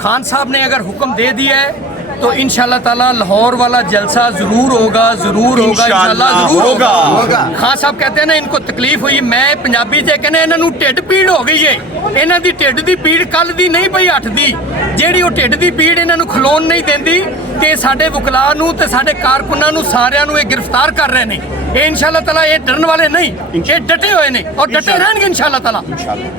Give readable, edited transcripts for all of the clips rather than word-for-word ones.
खान साहब ने अगर हुक्म दे दिया है तो इंशाल्लाह ताला लाहौर वाला जलसा जरूर होगा इंशाल्लाह जरूर होगा। खान साहब कहते हैं ना इनको तकलीफ हुई, मैं पंजाबी च कहना इन्हों ढिड पीड़ हो गई है, इन्हों की ढिड की पीड़ कल दी नहीं पई हट दी, ਜਿਹੜੀ ਉਹ ਢਿੱਡ ਦੀ ਪੀੜ ਇਹਨਾਂ ਨੂੰ ਖਲੋਣ ਨਹੀਂ ਦਿੰਦੀ ਤੇ ਸਾਡੇ ਵਕਲਾ ਨੂੰ ਤੇ ਸਾਡੇ ਕਾਰਕੁਨਾਂ ਨੂੰ ਸਾਰਿਆਂ ਨੂੰ ਇਹ ਗ੍ਰਿਫਤਾਰ ਕਰ ਰਹੇ ਨੇ। ਇਹ ਇਨਸ਼ਾਅੱਲਾ ਤਾਲਾ ਇਹ ਡਰਨ ਵਾਲੇ ਨਹੀਂ, ਇਹ ਡਟੇ ਹੋਏ ਨੇ ਔਰ ਡਟੇ ਰਹਿਣਗੇ ਇਨਸ਼ਾਅੱਲਾ ਤਾਲਾ।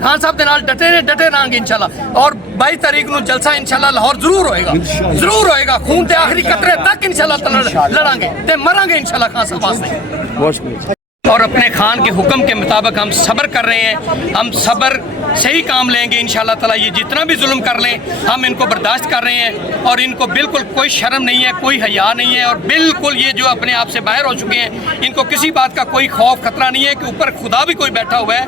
ਖਾਨ ਸਾਹਿਬ ਦੇ ਨਾਲ ਡਟੇ ਨੇ, ਡਟੇ ਰਹਾਂਗੇ ਇਨਸ਼ਾਅੱਲਾ। ਔਰ 22 ਤਾਰੀਖ ਨੂੰ ਜਲਸਾ ਇਨਸ਼ਾਅੱਲਾ ਲਾਹੌਰ ਜ਼ਰੂਰ ਹੋਏਗਾ ਖੂਨ ਤੇ ਆਖਰੀ ਕਤਰੇ ਤੱਕ ਇਨਸ਼ਾਅੱਲਾ ਤਾਲਾ ਲੜਾਂਗੇ ਤੇ ਮਰਾਂਗੇ ਇਨਸ਼ਾਅੱਲਾ ਖਾਨ ਸਾਹਿਬ ਵਾਸਤੇ। और अपने खान के हुक्म के मुताबिक हम सब्र कर रहे हैं, हम सब्र सही काम लेंगे इंशाल्लाह ताला। ये जितना भी जुल्म कर लें हम इनको बर्दाश्त कर रहे हैं और इनको बिल्कुल कोई शर्म नहीं है, कोई हया नहीं है और बिल्कुल ये जो अपने आप से बाहर हो चुके हैं, इनको किसी बात का कोई खौफ खतरा नहीं है कि ऊपर खुदा भी कोई बैठा हुआ है।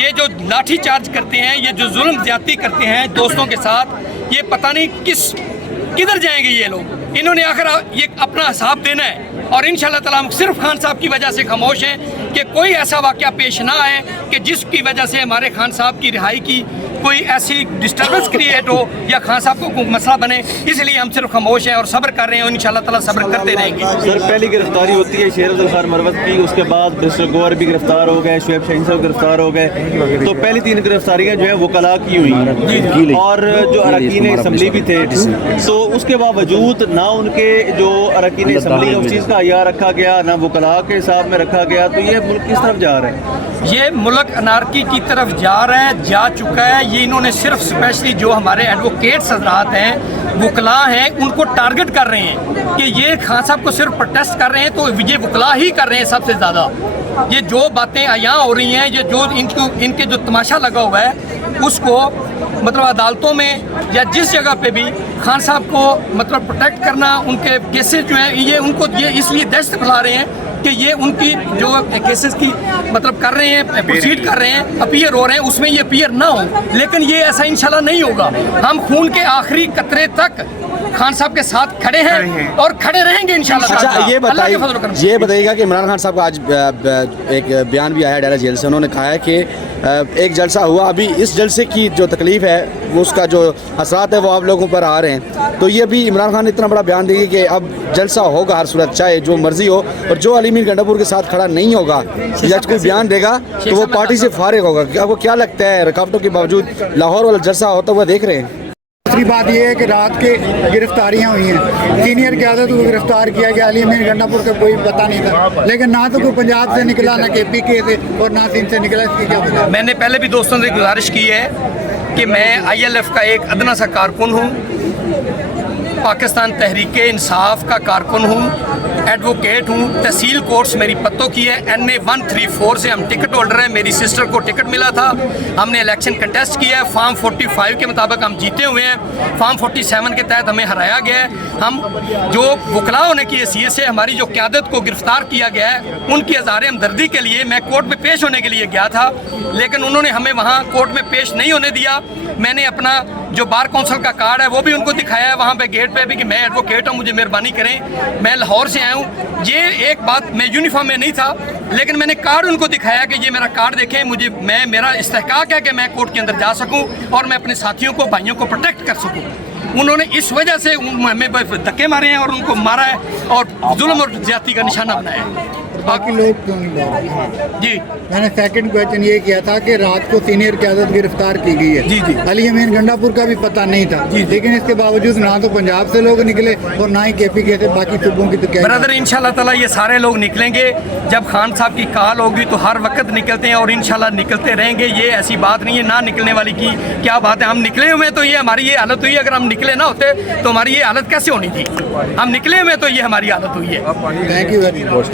ये जो लाठी चार्ज करते हैं, ये जो जुल्म ज्यादती करते हैं दोस्तों के साथ, ये पता नहीं किधर जाएंगे ये लोग। इन्होंने आखिर ये अपना हिसाब देना है और इंशाल्लाह ताला हम सिर्फ खान साहब की वजह से खामोश हैं कि कोई ऐसा वाक़या पेश ना आए कि जिसकी वजह से हमारे खान साहब की रिहाई की कोई ऐसी डिस्टर्बेंस क्रिएट हो या खान साहब को कोई मसला बने। इसलिए हम सिर्फ खामोश हैं और सब्र कर रहे हैं और इंशाल्लाह ताला सब्र करते रहेंगे। सर पहली गिरफ्तारी होती है शेर अब्दुल खान मरवत की, उसके बाद मिस्टर गौहर भी गिरफ्तार हो गए, शुएब शाहीन साहब गिरफ्तार हो गए, तो पहली 3 गिरफ्तारियाँ जो है वकला की हुई और जो अरकान असम्बली भी थे, तो उसके बावजूद ना उनके जो अरकान असम्बली उस चीज़ का हया रखा गया, ना वकला के हिसाब में रखा गया, तो ये मुल्क किस तरफ जा रहा है? ये मुल्क अनारकी की तरफ जा रहा है, जा चुका है। ये इन्होंने सिर्फ स्पेशली जो हमारे एडवोकेट्स हजरात हैं, वकला हैं, उनको टारगेट कर रहे हैं कि ये खान साहब को सिर्फ प्रोटेस्ट कर रहे हैं तो ये वकला ही कर रहे हैं सबसे ज़्यादा। ये जो बातें यहाँ हो रही हैं, ये जो इनके जो तमाशा लगा हुआ है उसको मतलब अदालतों में या जिस जगह पे भी खान साहब को मतलब प्रोटेक्ट करना, उनके केसेस जो हैं ये उनको ये इसलिए दहशत फैला रहे हैं कि ये उनकी जो केसेस की मतलब कर रहे हैं, प्रोसीड कर रहे हैं, अपीयर हो रहे हैं, उसमें ये अपीयर ना हो। लेकिन ये ऐसा इंशाल्लाह नहीं होगा। हम खून के आखिरी कतरे तक खान साहब के साथ खड़े हैं और खड़े रहेंगे इंशाल्लाह। अच्छा ये बताइएगा कि इमरान खान साहब का आज एक बयान भी आया डेरा जेल से, उन्होंने कहा है कि एक जलसा हुआ, अभी इस जलसे की जो तकलीफ है वो उसका जो असरात है वो आप लोगों पर आ रहे हैं, तो ये भी इमरान खान ने इतना बड़ा बयान देंगे कि अब जलसा होगा हर सूरत, चाहे जो मर्जी हो, और जो अली मीर गंडापुर के साथ खड़ा नहीं होगा या कोई बयान देगा तो वो पार्टी से फारिग होगा। आपको क्या लगता है रुकावटों के बावजूद लाहौर वाला जलसा होता हुआ देख रहे हैं? दूसरी बात यह है कि रात के गिरफ्तारियां हुई हैं, सीनियर क़यादत को गिरफ्तार किया गया, अली मीर गंडापुर का कोई पता नहीं था, लेकिन ना तो कोई पंजाब से निकला, ना KPK से और ना सिंध से निकला। इसकी क्या वजह? मैंने पहले भी दोस्तों से गुजारिश की है कि मैं ILF का एक अदना सा कारकुन हूँ, पाकिस्तान तहरीक इंसाफ का कारकुन हूँ, एडवोकेट हूँ, तहसील कोर्स मेरी पत्तों की है, NA 134 से हम टिकट होल्डर हैं, मेरी सिस्टर को टिकट मिला था, हमने इलेक्शन कंटेस्ट किया है, फॉर्म 45 के मुताबिक हम जीते हुए हैं, फॉर्म 47 के तहत हमें हराया गया है। हम जो वकला होने की हैसियत से हमारी जो क़यादत को गिरफ्तार किया गया है, उनकी इज़हार हमदर्दी के लिए मैं कोर्ट में पेश होने के लिए गया था, लेकिन उन्होंने हमें वहाँ कोर्ट में पेश नहीं होने दिया। मैंने अपना जो बार काउंसिल का कार्ड है वो भी उनको दिखाया है वहाँ पे गेट पे भी कि मैं एडवोकेट हूँ, मुझे मेहरबानी करें, मैं लाहौर से आया हूँ। ये एक बात, मैं यूनिफॉर्म में नहीं था लेकिन मैंने कार्ड उनको दिखाया कि ये मेरा कार्ड देखें, मुझे मेरा इस्तेहकाक है कि मैं कोर्ट के अंदर जा सकूँ और मैं अपने साथियों को, भाइयों को प्रोटेक्ट कर सकूँ। उन्होंने इस वजह से हमें धक्के मारे हैं और उनको मारा है और जुल्म और ज्यादती का निशाना बनाया है। बाकी लोग क्यों नहीं बोल रहे? जी मैंने सेकंड क्वेश्चन ये किया था कि रात को सीनियर क़यादत गिरफ्तार की गई है, जी अली मीर गंडापुर का भी पता नहीं था, लेकिन इसके बावजूद ना तो पंजाब से लोग निकले और ना ही KPK से, बाकी सूबों की तो क्या ब्रदर इंशाल्लाह ताला ये सारे लोग निकलेंगे। जब खान साहब की कॉल होगी तो हर वक्त निकलते हैं और इंशाल्लाह निकलते रहेंगे। ये ऐसी बात नहीं है ना निकलने वाली की क्या बात है, हम निकले हुए तो ये हमारी ये हालत हुई। अगर हम निकले ना होते तो हमारी ये हालत कैसे होनी थी? हम निकले हुए तो ये हमारी हालत हुई है। Thank you very much.